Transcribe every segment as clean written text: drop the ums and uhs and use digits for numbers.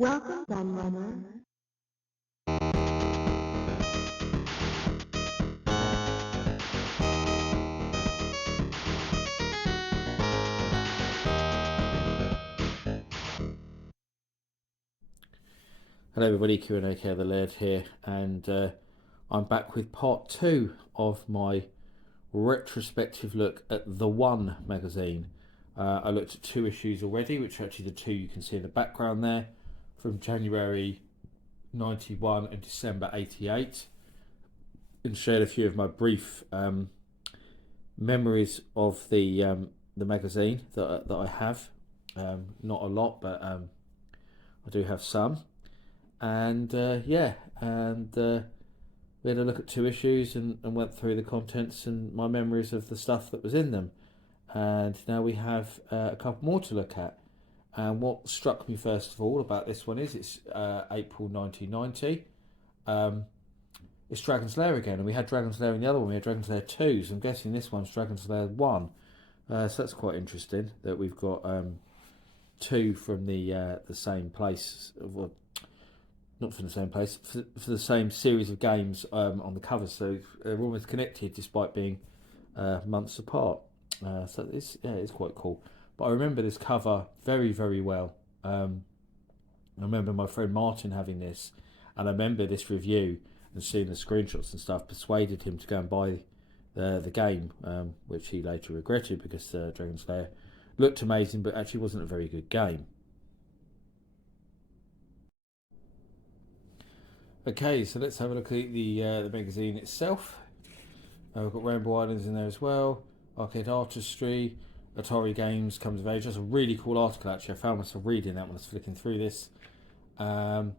Welcome, Gunrunner. Hello everybody, Q&A the Laird here, and I'm back with part 2 of my retrospective look at The One magazine. I looked at 2 issues already, which are actually the 2 you can see in the background there, from January 91 and December 88, and shared a few of my brief memories of the magazine that I have. Not a lot, but I do have some. And we had a look at 2 issues and went through the contents and my memories of the stuff that was in them. And now we have a couple more to look at. And what struck me first of all about this one is it's April 1990. It's Dragon's Lair again, and we had Dragon's Lair in the other one. We had Dragon's Lair 2, so I'm guessing this one's Dragon's Lair 1. So that's quite interesting that we've got 2 from the same place. Well, not from the same place, for the same series of games on the covers, so they're almost connected despite being months apart. So it's quite cool. But I remember this cover very, very well. I remember my friend Martin having this, and I remember this review and seeing the screenshots and stuff persuaded him to go and buy the game, which he later regretted because Dragon's Lair looked amazing, but actually wasn't a very good game. Okay, so let's have a look at the magazine itself. We've got Rainbow Islands in there as well. Arcade Artistry, Atari Games Comes of Age. That's a really cool article actually. I found myself reading that when I was flicking through this. So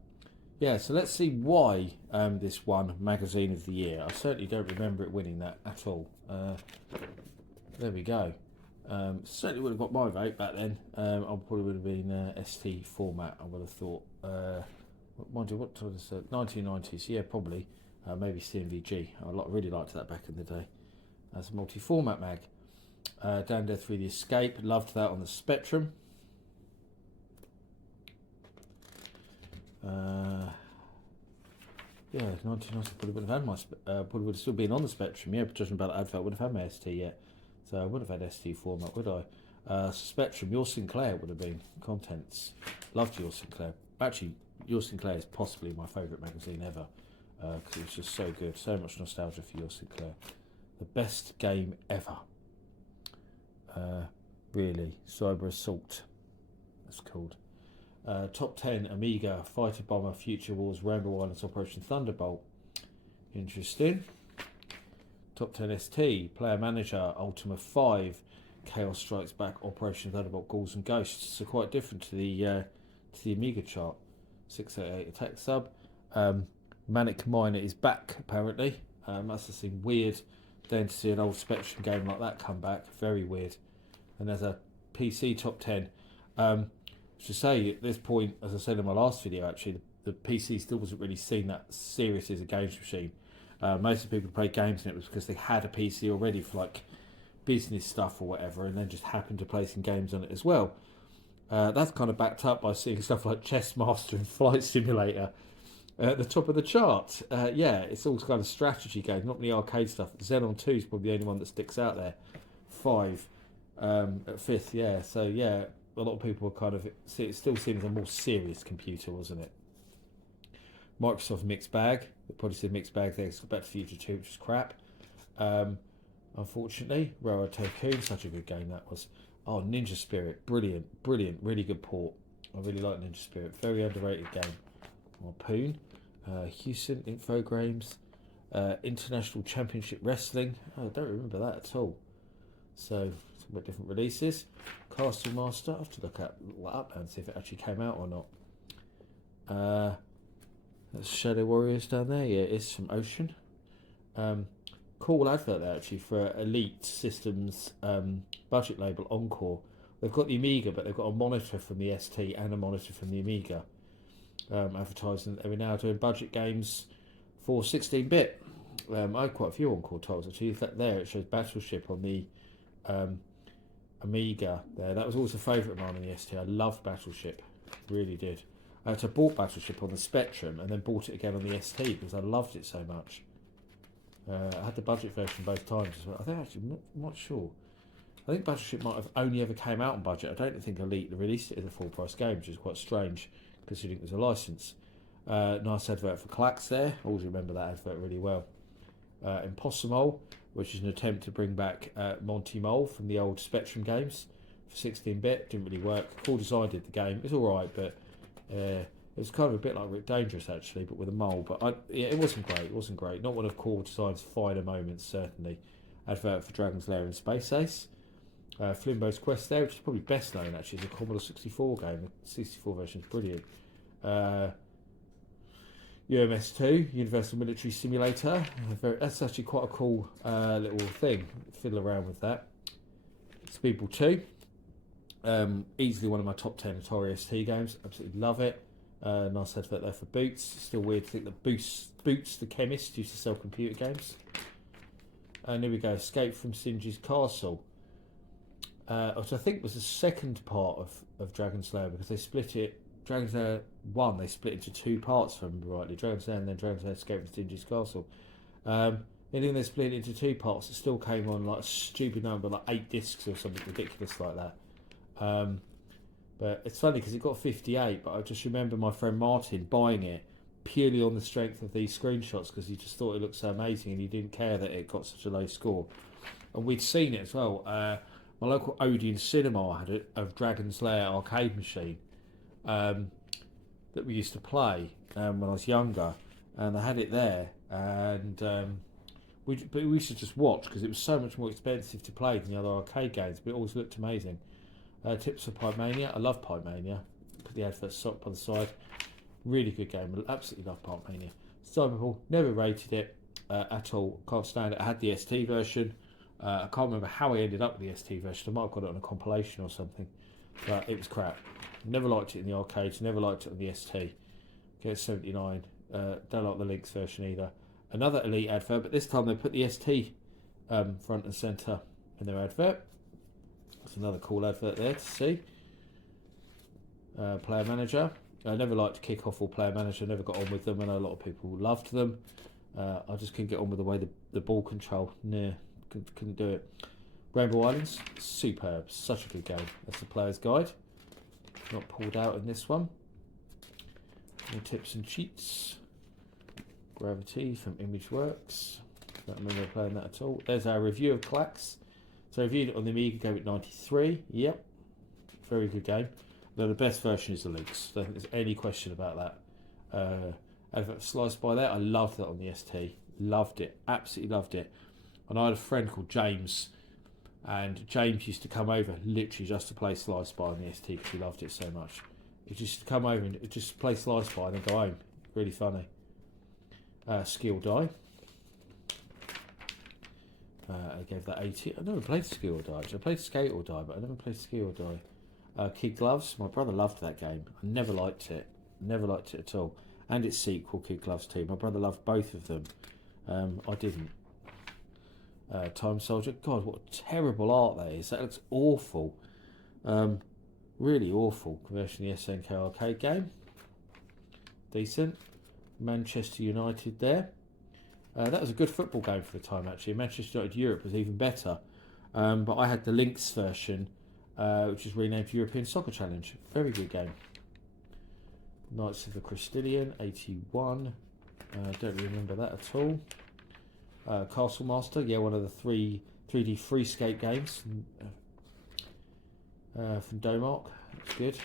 let's see why this won Magazine of the Year. I certainly don't remember it winning that at all. There we go. Certainly would have got my vote back then. I probably would have been ST format, I would have thought. Mind you, what was it? 1990s, yeah, probably. Maybe CMVG. Really liked that back in the day as a multi-format mag. Down there through the Escape, loved that on the Spectrum. Yeah, 1990 probably would have had my probably would have still been on the Spectrum. Yeah, but judging by the advert, I wouldn't have had my ST yet, so I would have had ST format, would I? Spectrum, Your Sinclair would have been contents. Loved Your Sinclair. Actually, Your Sinclair is possibly my favourite magazine ever because it was just so good. So much nostalgia for Your Sinclair. The best game ever. Really. Cyber Assault. That's called. Top 10 Amiga, Fighter Bomber, Future Wars, Rainbow Islands, Operation Thunderbolt. Interesting. Top 10 ST, Player Manager, Ultima 5, Chaos Strikes Back, Operation Thunderbolt, Ghouls and Ghosts. So quite different to the Amiga chart. 688 Attack Sub. Manic Miner is back apparently. Must have seemed weird then to see an old Spectrum game like that come back. Very weird. And there's a PC top 10. To say at this point, as I said in my last video, actually the PC still wasn't really seen that serious as a games machine. Most of the people who played games in it was because they had a PC already for like business stuff or whatever, and then just happened to play some games on it as well. That's kind of backed up by seeing stuff like Chess Master and Flight Simulator at the top of the chart. It's all kind of strategy games, not the arcade stuff. Xenon 2 is probably the only one that sticks out there. 5 at 5th, yeah. So yeah, a lot of people were kind of it still seems a more serious computer, wasn't it? Microsoft mixed bag. They probably said mixed bag there. It's got Back to the Future 2, which is crap. Unfortunately, Railroad Tycoon, such a good game that was. Oh, Ninja Spirit, brilliant, really good port. I really like Ninja Spirit, very underrated game. Harpoon, Houston Infogrames, International Championship Wrestling. Oh, I don't remember that at all. So, some bit different releases. Castle Master, I have to look that up and see if it actually came out or not. That's Shadow Warriors down there. Yeah, it is from Ocean. Cool advert there actually for Elite Systems budget label Encore. They've got the Amiga, but they've got a monitor from the ST and a monitor from the Amiga. Advertising that they were now doing budget games for 16-bit. I had quite a few Encore titles actually. In fact, there it shows Battleship on the Amiga there. That was always a favourite of mine on the ST. I loved Battleship, really did. So I bought Battleship on the Spectrum and then bought it again on the ST because I loved it so much. I had the budget version both times as well. I think actually, I'm not sure. I think Battleship might have only ever came out on budget. I don't think Elite released it as a full price game, which is quite strange considering it was a license. Nice advert for Clax there. I always remember that advert really well. Impossible, which is an attempt to bring back Monty Mole from the old Spectrum games for 16-bit. Didn't really work. Cool Design did the game. It was alright, but it was kind of a bit like Rick Dangerous actually, but with a mole. But it wasn't great. It wasn't great. Not one of Cool Design's finer moments, certainly. Advert for Dragon's Lair and Space Ace. Flimbo's Quest there, which is probably best known actually as a Commodore 64 game. The 64 version is brilliant. UMS2, Universal Military Simulator. That's actually quite a cool little thing. Fiddle around with that. Speedball 2. Easily one of my top 10 Atari ST games. Absolutely love it. Nice advert there for Boots. Still weird to think that Boots the chemist used to sell computer games. And here we go. Escape from Singe's Castle. Which I think was the second part of Dragon's Lair because they split it. Dragon's Lair 1 they split into 2 parts, if I remember rightly. Dragon's Lair and then Dragon's Lair Escape from Singe's Castle. And then they split it into 2 parts. It still came on like a stupid number, like 8 discs or something ridiculous like that. But it's funny because it got 58, but I just remember my friend Martin buying it purely on the strength of these screenshots because he just thought it looked so amazing and he didn't care that it got such a low score. And we'd seen it as well. My local Odeon cinema had a Dragon's Lair arcade machine that we used to play when I was younger, and they had it there, and we used to just watch because it was so much more expensive to play than the other arcade games, but it always looked amazing. Tips for Pipe Mania. I love Pipe Mania. Put the advert up on the side. Really good game. I absolutely love Pipe Mania. Cyberball, never rated it at all. Can't stand it. I had the ST version. I can't remember how I ended up with the ST version. I might have got it on a compilation or something, but it was crap. Never liked it in the arcades. Never liked it on the ST. Get 79. Don't like the Lynx version either. Another Elite advert, but this time they put the ST front and centre in their advert. That's another cool advert there to see. Player Manager. I never liked Kick-Off or Player Manager. Never got on with them. I know a lot of people loved them. I just couldn't get on with the way the ball control. Nah. Couldn't do it. Rainbow Islands, superb, such a good game. That's the player's guide. Not pulled out in this one. More tips and cheats. Gravity from ImageWorks. Don't remember playing that at all. There's our review of Clax. So I reviewed it on the Amiga, gave it 93. Yep, very good game. Though the best version is the Lynx. Don't think there's any question about that. Advert Slice by there. I loved that on the ST. Loved it. Absolutely loved it. And I had a friend called James, and James used to come over literally just to play Slice By on the ST because he loved it so much. He just come over and just play Slice By and then go home. Really funny. Skill Die. I gave that 80. I never played Skill or Die. I played Skate or Die, but I never played Skill or Die. Kid Gloves. My brother loved that game. I never liked it. Never liked it at all. And its sequel, Kid Gloves 2. My brother loved both of them. I didn't. Time Soldier. God, what terrible art that is. That looks awful. Really awful. Conversion of the SNK arcade game. Decent. Manchester United there. That was a good football game for the time actually. Manchester United Europe was even better. But I had the Lynx version, which is renamed European Soccer Challenge. Very good game. Knights of the Crystallian, 81. Don't really remember that at all. Castle Master, yeah, one of the 3D Freescape games from Domark. That's good.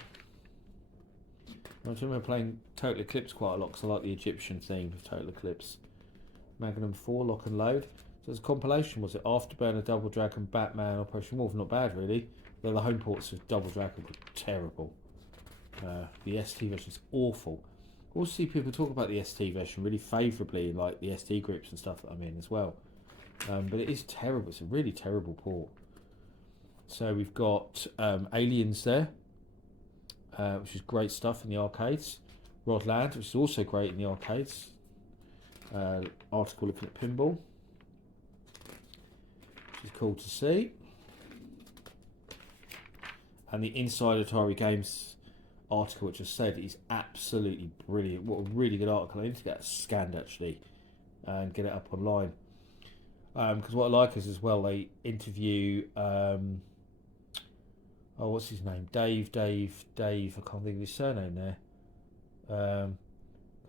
I remember playing Total Eclipse quite a lot because I like the Egyptian theme of Total Eclipse. Magnum 4, Lock and Load. So it's a compilation, was it? Afterburner, Double Dragon, Batman, Operation Wolf. Not bad, really. Though the home ports of Double Dragon were terrible. The ST version is awful. I also see people talk about the ST version really favourably in like the ST groups and stuff that I'm in as well. But it is terrible. It's a really terrible port. So we've got Aliens there, which is great stuff in the arcades. Rod Land, which is also great in the arcades. Article looking at pinball, which is cool to see. And the Inside Atari Games article which I said is absolutely brilliant. What a really good article. I need to get it scanned actually and get it up online. Because what I like is as well, they interview what's his name? Dave. I can't think of his surname there. I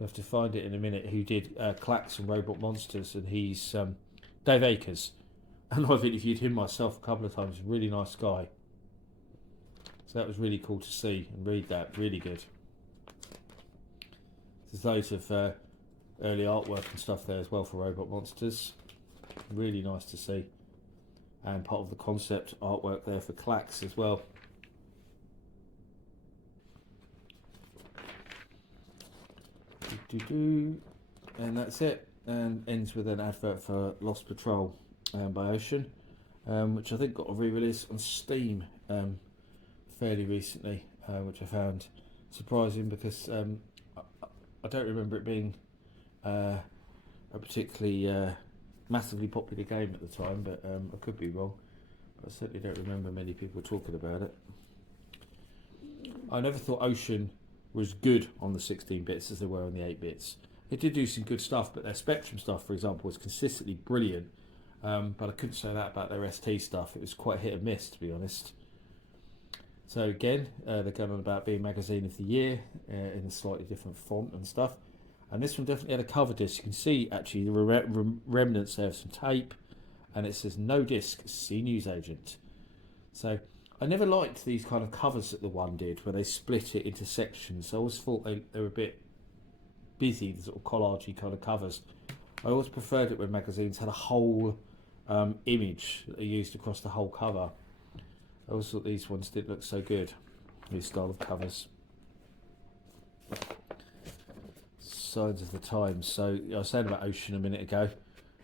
have to find it in a minute. Who did Clacks and Robot Monsters, and he's Dave Akers. And I've interviewed him myself a couple of times. Really nice guy. So that was really cool to see and read that. Really good. There's loads of early artwork and stuff there as well for Robot Monsters. Really nice to see. And part of the concept artwork there for Clacks as well. And that's it. And ends with an advert for Lost Patrol by Ocean, which I think got a re-release on Steam fairly recently, which I found surprising because I don't remember it being a particularly massively popular game at the time, but I could be wrong. But I certainly don't remember many people talking about it. I never thought Ocean was good on the 16 bits as they were on the 8 bits. They did do some good stuff, but their Spectrum stuff, for example, was consistently brilliant. But I couldn't say that about their ST stuff. It was quite hit and miss, to be honest. So again, they're going on about being Magazine of the Year in a slightly different font and stuff. And this one definitely had a cover disc. You can see actually the remnants there of some tape, and it says no disc, see newsagent. So I never liked these kind of covers that the one did, where they split it into sections. I always thought they were a bit busy, the sort of collagey kind of covers. I always preferred it when magazines had a whole image that they used across the whole cover. I always thought these ones did look so good, these style of covers. Signs of the times. So I was saying about Ocean a minute ago.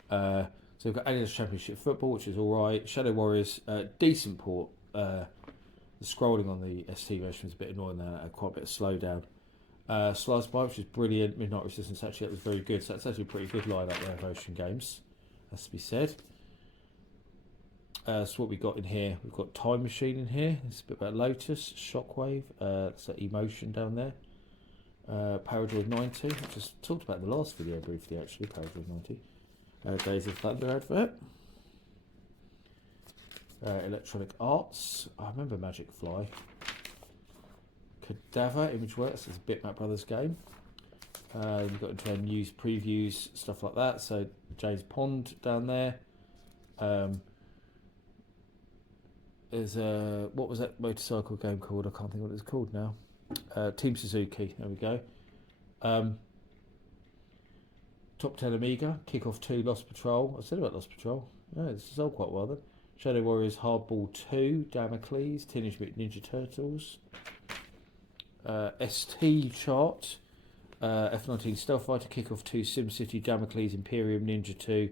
So we've got Aliens Championship Football, which is alright. Shadow Warriors, decent port. The scrolling on the ST version was a bit annoying there, quite a bit of slowdown. Slice By, which is brilliant. Midnight Resistance, actually, that was very good. So that's actually a pretty good lineup there of Ocean games, has to be said. So what we got in here, we've got Time Machine in here. It's a bit about Lotus, Shockwave, so Emotion down there. Paradroid 90, which I just talked about in the last video briefly actually, Paradroid 90. Days of Thunder advert. Electronic Arts, I remember Magic Fly. Cadaver, Imageworks, it's a Bitmap Brothers game. We've got into our news previews, stuff like that. So James Pond down there. There's a, what was that motorcycle game called? I can't think what it's called now. Team Suzuki, there we go. Top 10 Amiga, Kickoff 2, Lost Patrol. I said about Lost Patrol. Yeah, this is all quite well then. Shadow Warriors, Hardball 2, Damocles, Teenage Mutant Ninja Turtles. ST chart, F-19 Stealth Fighter, Kickoff 2, SimCity, Damocles, Imperium, Ninja 2,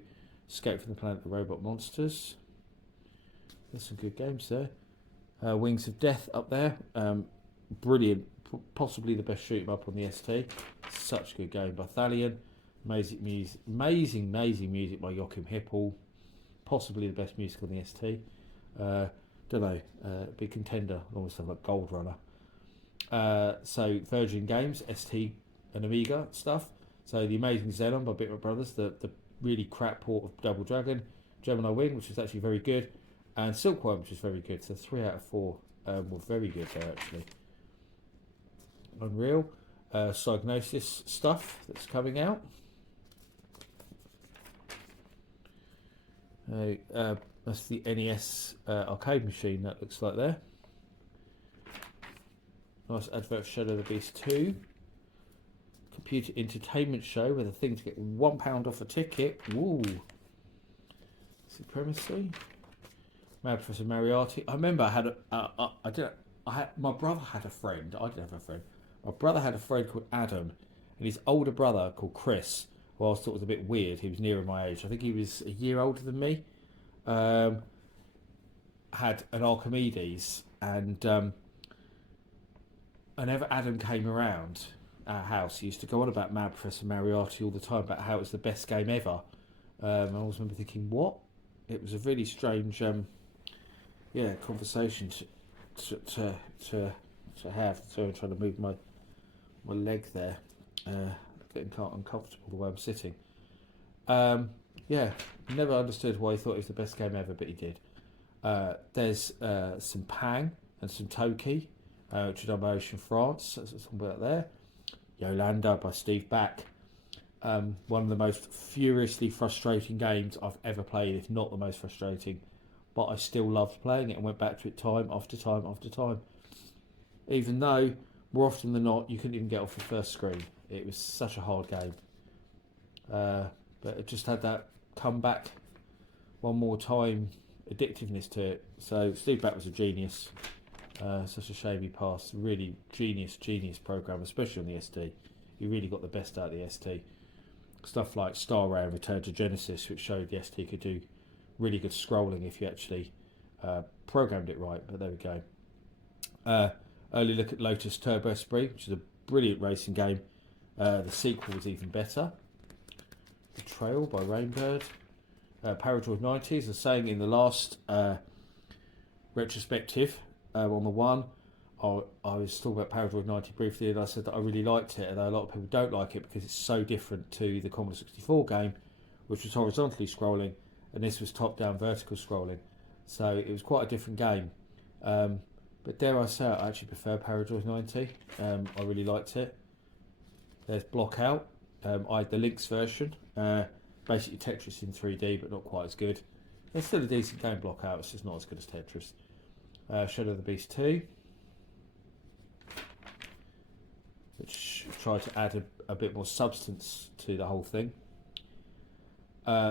Escape from the Planet of the Robot Monsters. There's some good games there. Wings of Death up there. Brilliant. Possibly the best shoot 'em up on the ST. Such a good game by Thalion. Amazing music by Joachim Hippel. Possibly the best music on the ST. Don't know. Big contender. Almost stuff like Gold Runner. So Virgin Games, ST and Amiga stuff. So the Amazing Xenon by Bitmap Brothers, the really crap port of Double Dragon. Gemini Wing, which is actually very good, and Silkworm, which is very good. So 3 out of 4 were very good there actually. Unreal. Psygnosis stuff that's coming out. That's the NES arcade machine that looks like there. Nice advert for Shadow of the Beast 2. Computer entertainment show with a thing to get £1 off a ticket. Woo! Supremacy. Mad Professor Moriarty. I remember I had my brother had a friend. I didn't have a friend. My brother had a friend called Adam, and his older brother called Chris, who I always thought was a bit weird. He was nearer my age. I think he was a year older than me. Had an Archimedes, and whenever Adam came around our house, he used to go on about Mad Professor Moriarty all the time, about how it was the best game ever. I always remember thinking, what? It was a really strange, conversation to which I have. So I'm trying to move my leg there, getting quite uncomfortable the way I'm sitting. Yeah, never understood why he thought it was the best game ever, but he did. There's some Pang and some Toki, which are done by Ocean France. That's something about there. Yolanda by Steve Back. One of the most furiously frustrating games I've ever played, if not the most frustrating. But I still loved playing it and went back to it time after time after time. Even though, more often than not, you couldn't even get off the first screen. It was such a hard game. But it just had that comeback one more time addictiveness to it. So Steve Back was a genius. Such a shame he passed. Really genius program, especially on the ST. He really got the best out of the ST. Stuff like Star Ray and Return to Genesis, which showed the ST could do really good scrolling if you actually programmed it right. But there we go. Early look at Lotus Turbo Spree, which is a brilliant racing game. The sequel was even better. Betrayal by Rainbird. Paradroid 90, as I was saying in the last retrospective on the one, I was talking about Paradroid 90 briefly, and I said that I really liked it, and a lot of people don't like it because it's so different to the Commodore 64 game, which was horizontally scrolling, and this was top-down vertical scrolling. So it was quite a different game. But dare I say it, I actually prefer Paradroid 90. I really liked it. There's Blockout. I had the Lynx version. Basically Tetris in 3D, but not quite as good. It's still a decent game, Blockout. It's just not as good as Tetris. Shadow of the Beast 2, which tried to add a bit more substance to the whole thing.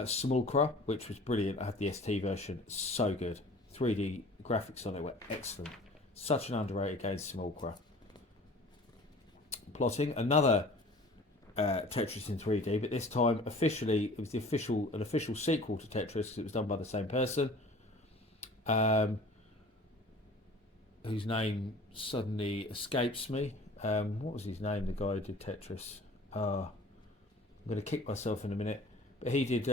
Simulacra, which was brilliant. I had the ST version. So good. 3D graphics on it were excellent. Such an underrated game, Simulacra. Plotting, another Tetris in 3D, but this time officially it was an official sequel to Tetris because it was done by the same person, whose name suddenly escapes me. What was his name? The guy who did Tetris. I'm going to kick myself in a minute, but he did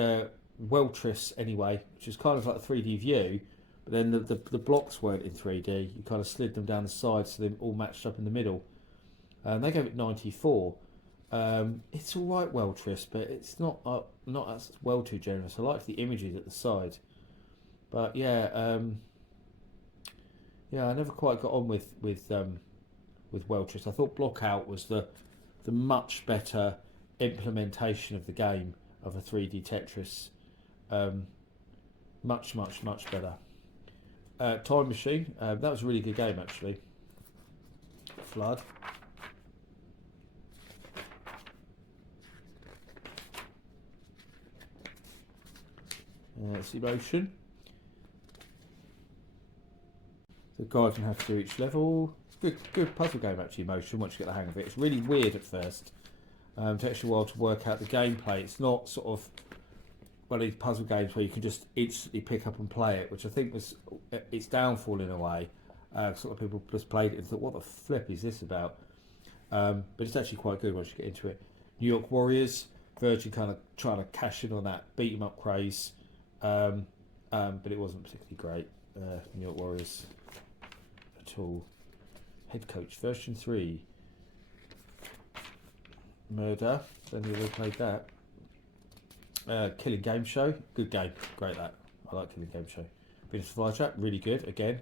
Weltris anyway, which is kind of like a 3D view, but then the blocks weren't in 3D. You kind of slid them down the sides so they all matched up in the middle. They gave it 94. It's all right, Weltris, but it's not as well too generous. I like the images at the side, but yeah, I never quite got on with Weltris. I thought Blockout was the much better implementation of the game of a 3D Tetris. Much better. Time Machine. That was a really good game actually. Flood. It's Emotion. The guide can have to do each level. Good puzzle game actually, Emotion, once you get the hang of it. It's really weird at first. It takes you a while to work out the gameplay. It's not sort of one of these puzzle games where you can just instantly pick up and play it, which I think was its downfall in a way. Sort of people just played it and thought, what the flip is this about? But it's actually quite good once you get into it. New York Warriors. Virgin kind of trying to cash in on that beat 'em up craze. But it wasn't particularly great, New York Warriors at all. Head Coach version 3. Murder, don't think I've ever played that. Killing Game Show, good game, great that. I like Killing Game Show. Venus Flytrap, really good, again.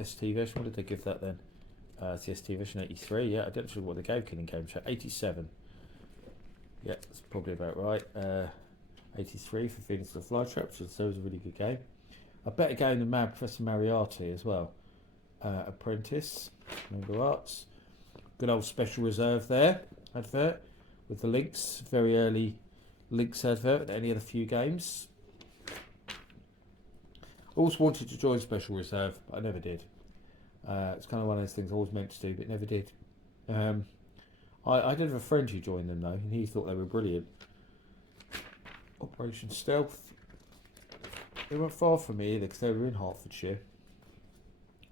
ST version, what did they give that then? It's the ST version 83, yeah, I don't know what they gave Killing Game Show, 87. Yeah, that's probably about right. 83 for Venus the Flytrap, so it was a really good game. A better game than Mad Professor Moriarty as well. Apprentice, Mango Arts. Good old Special Reserve there, advert, with the links, very early links advert with any of the few games. I always wanted to join Special Reserve, but I never did. It's kind of one of those things I always meant to do, but never did. I did have a friend who joined them though, and he thought they were brilliant. Operation Stealth. They weren't far from me either because they were in Hertfordshire,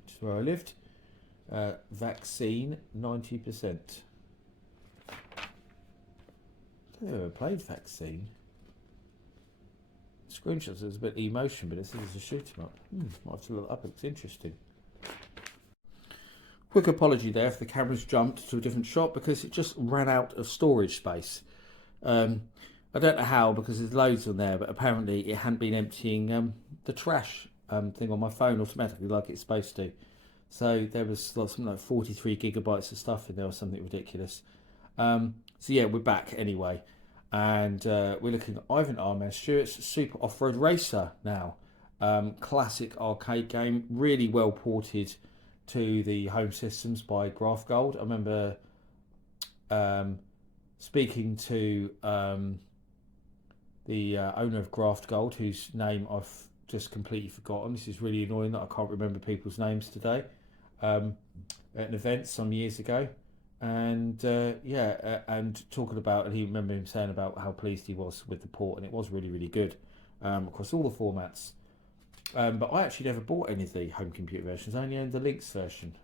which is where I lived. Vaccine, 90%. I don't think I've ever played Vaccine. Screenshots, there's a bit of emotion, but this is a shoot 'em up. Might have to look that up, it looks interesting. quick apology there if the camera's jumped to a different shot, because it just ran out of storage space. I don't know how, because there's loads on there, but apparently it hadn't been emptying the trash thing on my phone automatically like it's supposed to. So there was something like 43 gigabytes of stuff in there or something ridiculous. So yeah, we're back anyway. And we're looking at Ivan R. Stewart's Super Off-Road Racer now. Classic arcade game, really well ported to the home systems by Graph Gold. I remember speaking to the owner of Graph Gold, whose name I've just completely forgotten. This is really annoying that I can't remember people's names today. At an event some years ago. And and talking about, and he remember him saying about how pleased he was with the port, and it was really, really good across all the formats. But I actually never bought any of the home computer versions, I only owned the Lynx version,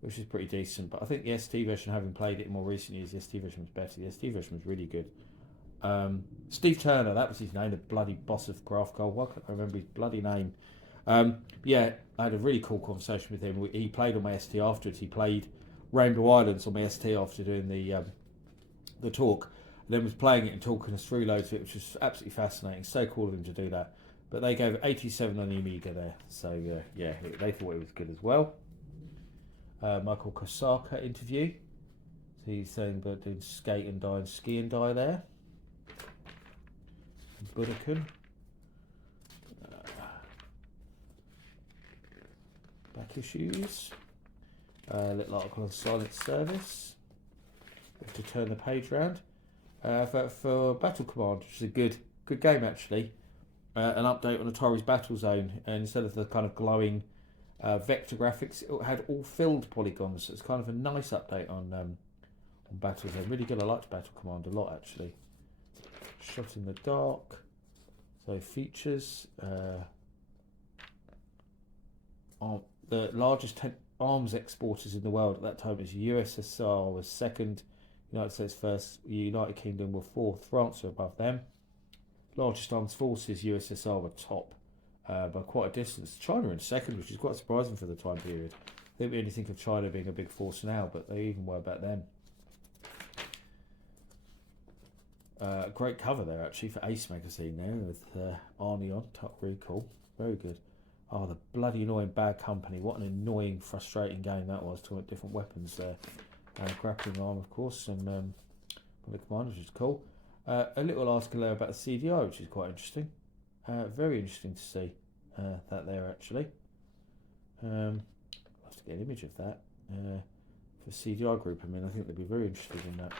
which is pretty decent. But I think the ST version, having played it in more recent years, the ST version was better. The ST version was really good. Steve Turner, that was his name, the bloody boss of Graph Gold. Why can't I remember his bloody name? Yeah, I had a really cool conversation with him. He played on my ST afterwards. He played Rainbow Islands on my ST after doing the talk, and then was playing it and talking us through loads of it, which was absolutely fascinating. So cool of him to do that. But they gave 87 on the Amiga there, so yeah, they thought it was good as well. Michael Kosaka interview. So he's saying about doing skate and die and ski and die there. Budokan. Back issues. Little article on Silent Service. We have to turn the page round. For Battle Command, which is a good game actually. An update on Atari's Battle Zone, and instead of the kind of glowing vector graphics, it had all filled polygons. So it's kind of a nice update on Battle Zone. Really good. I liked Battle Command a lot actually. Shot in the dark. So features. The largest arms exporters in the world at that time was USSR was second, United States first, United Kingdom were fourth, France were above them. Largest armed forces, USSR were top by quite a distance. China in second, which is quite surprising for the time period. I think we only think of China being a big force now, but they even were back then. Great cover there actually for Ace magazine there with Arnie on, really cool, very good. Oh, the bloody annoying Bad Company. What an annoying, frustrating game that was. Talking about different weapons there. Grappling arm, of course, and the command, which is cool. A little article there about the CDI, which is quite interesting. Very interesting to see that there, actually. I'll have to get an image of that. For CDI group, I mean, I think they'd be very interested in that.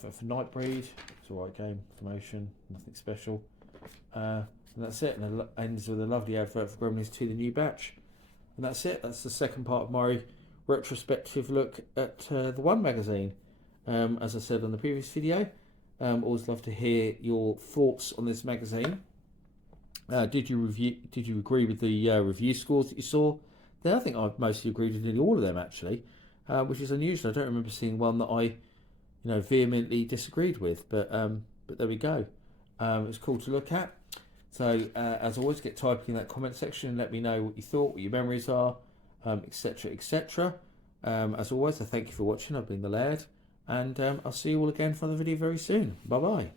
For Nightbreed, it's a alright game. Promotion, nothing special. And that's it, and it ends with a lovely advert for Gremlins 2, the new batch. And that's it. That's the second part of my retrospective look at the One magazine. As I said on the previous video, always love to hear your thoughts on this magazine. Did you agree with the review scores that you saw there? I think I mostly agreed with nearly all of them actually, which is unusual. I don't remember seeing one that I, vehemently disagreed with. But there we go. It's cool to look at. So as always, get typing in that comment section and let me know what you thought, what your memories are, etc, etc. As always, I thank you for watching. I've been the Laird, and I'll see you all again for another video very soon. Bye bye.